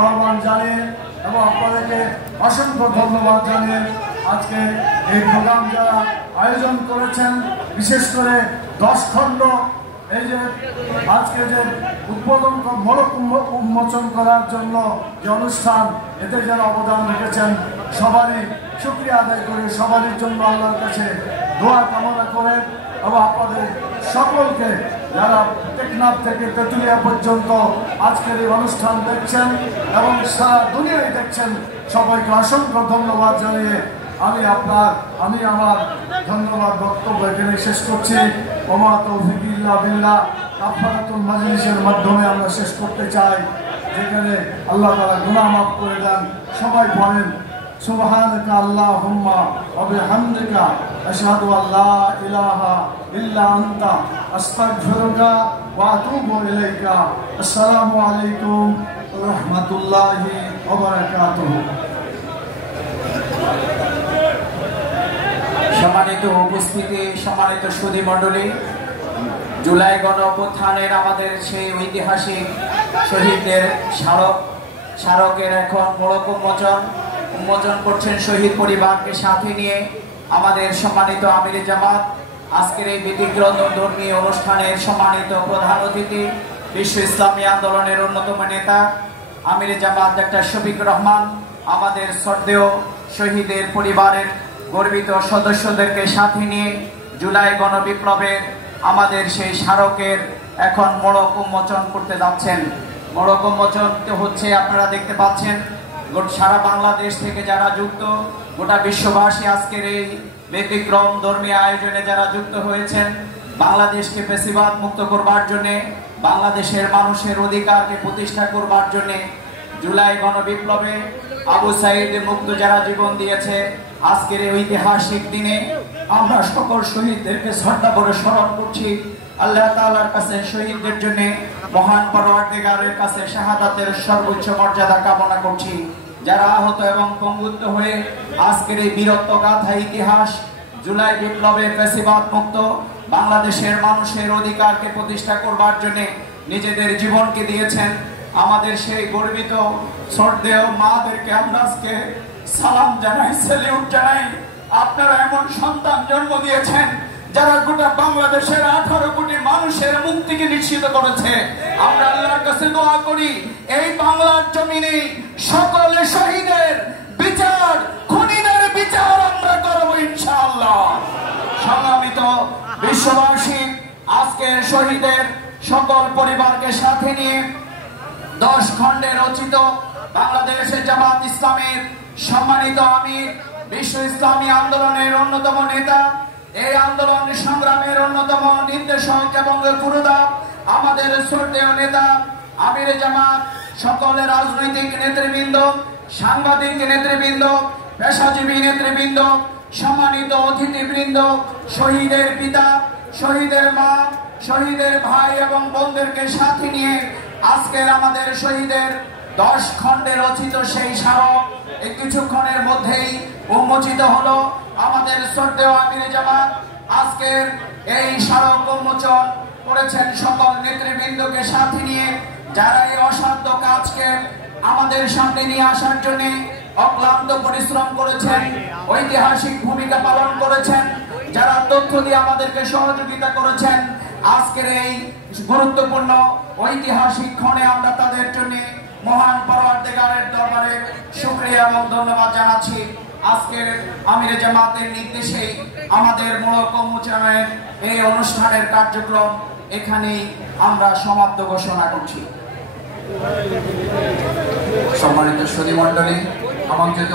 আহ্বান জানিয়ে এবং আপনাদেরকে অসংখ্য ধন্যবাদ জানিয়ে আজকে এই প্রোগ্রাম যারা আয়োজন করেছেন, বিশেষ করে 10 খণ্ড এই যে আজকে যে উদ্বোধন মোড়ক উন্মোচন করার জন্য যে অনুষ্ঠান, এতে যারা অবদান রেখেছেন সবারই শুকরিয়া আদায় করে সবারই জন্য আল্লাহর কাছে দোয়া কামনা করে এবং আপনাদের সকলকে যারা টেকনাফ থেকে তেঁতুলিয়া পর্যন্ত আজকের এই অনুষ্ঠান দেখছেন এবং সারা দুনিয়ায় দেখছেন, সবাইকে অসংখ্য ধন্যবাদ জানিয়ে আমি আমার ধন্যবাদ বক্তব্য এখানে শেষ করছি। ওমা তৌফিক ইল্লা বিল্লাহ। কাফারাতুল মাজলিসের মাধ্যমে আমরা শেষ করতে চাই, যেখানে আল্লাহ তাআলা গুনাহ মাফ করে দেন। সবাই পড়েন সুবহানাকা আল্লাহুম্মা ওয়া বিহামদিকা আশহাদু আল্লা ইলাহা ইল্লা আনতা আস্তাগফিরুকা ওয়া আতুবু ইলাইকা। আসসালামু আলাইকুম ওয়া রাহমাতুল্লাহি ওয়া বারাকাতুহু। সম্মানিত উপস্থিতি, সম্মানিত সুধী মণ্ডলী, জুলাই গণ অভ্যুত্থানের আমাদের সেই ঐতিহাসিক শহীদদের স্মারকের এখন মোড়ক উন্মোচন করছেন শহীদ পরিবারকে সাথে নিয়ে আমাদের সম্মানিত আমিরে জামাত। আজকের এই ব্যতিক্রম ধর্মীয় অনুষ্ঠানের সম্মানিত প্রধান অতিথি বিশ্ব ইসলামী আন্দোলনের অন্যতম নেতা আমিরে জামাত ডাক্তার শফিকুর রহমান, আমাদের শ্রদ্ধেয় শহীদের পরিবারের গর্বিত সদস্যদেরকে সাথে নিয়ে জুলাই গণবিপ্লবের আমাদের সেই স্মারকের এখন মোড়ক উন্মোচন করতে যাচ্ছেন। মোড়ক উন্মোচন হচ্ছে, আপনারা দেখতে পাচ্ছেন সারা বাংলাদেশ থেকে যারা যুক্ত, গোটা বিশ্ববাসী আজকের এই ব্যতিক্রম ধর্মীয় আয়োজনে যারা যুক্ত হয়েছেন, বাংলাদেশকে ফ্যাসিবাদ মুক্ত করবার জন্যে, বাংলাদেশের মানুষের অধিকারকে প্রতিষ্ঠা করবার জন্যে, জুলাই গণবিপ্লবে আবু সাঈদ মুক্ত যারা জীবন দিয়েছে, আজকের এই ঐতিহাসিক দিনে আমরা সকল শহীদদেরকে শ্রদ্ধা করে স্মরণ করছি। আল্লাহ তাআলার কাছে শহীদদের জন্য মহান পরওয়ারদিগারের কাছে শাহাদাতের সর্বোচ্চ মর্যাদা কামনা করছি। যারা আহত এবং পঙ্গুত্ব হয়ে আজকের এই বীরত্ব গাথা ইতিহাস জুলাই বিপ্লবে ফ্যাসিবাদ মুক্ত বাংলাদেশের মানুষের অধিকারকে প্রতিষ্ঠা করবার জন্য নিজেদের জীবনকে দিয়েছেন, আমাদের সেই গর্বিত শ্রদ্ধেয় মাদেরকে আমরা আজকে সালাম জানাই, স্যালিউট জানাই। আপনারা এমন সন্তান জন্ম দিয়েছেন যারা গোটা বাংলাদেশের 18 কোটি মানুষের মুক্তিকে নিশ্চিত করেছে। আমরা আল্লাহর কাছে দোয়া করি এই বাংলার জমিনে সকল শহীদের বিচার, খুনিদের বিচার আমরা করব ইনশাআল্লাহ। সংগ্রামিত বিশ্ববাসী, আজকের শহীদের সকল পরিবারকে সাথে নিয়ে 10 খণ্ডে রচিত বাংলাদেশের জামাত ইসলামের সম্মানিত আমির, বিশ্ব ইসলামী আন্দোলনের অন্যতম নেতা, এই আন্দোলন সংগ্রামের অন্যতম নির্দেশক এবং পুরোধা আমাদের শ্রদ্ধেয় নেতা আমিরে জামাত, সকল রাজনৈতিক নেতৃবৃন্দ, সাংবাদিক নেতৃবৃন্দ, পেশাজীবী নেতৃবৃন্দ, সম্মানিত অতিথিবৃন্দ, শহীদের পিতা, শহীদের মা, শহীদের ভাই এবং বোনদেরকে সাথে নিয়ে আজকের আমাদের শহীদের 10 খণ্ডে রচিত সেই স্মারক এই কিছুক্ষণের মধ্যেই উন্মোচিত হলো। আমাদের শ্রদ্ধেয় আমিরে জামাত আজকের এই স্মারক উন্মোচন করেছেন সকল নেতৃবৃন্দকে সাথে নিয়ে, যারা এই অসাধ্য কাজকে আমাদের সামনে নিয়ে আসার জন্য অক্লান্ত পরিশ্রম করেছেন, ঐতিহাসিক ভূমিকা পালন করেছেন, যারা তথ্য দিয়ে আমাদেরকে সহযোগিতা করেছেন। আজকের এই গুরুত্বপূর্ণ ঐতিহাসিক ক্ষণে আমরা তাদের জন্য মহান পরওয়ারদিগারের দরবারে শুকরিয়া এবং ধন্যবাদ জানাচ্ছি। আজকের আমিরে জামাতের নির্দেশে আমাদের মোড়ক উন্মোচনের এই অনুষ্ঠানের কার্যক্রম এখানেই আমরা সমাপ্ত ঘোষণা করছি। সম্মানিত সুধী মণ্ডলী, আমন্ত্রিত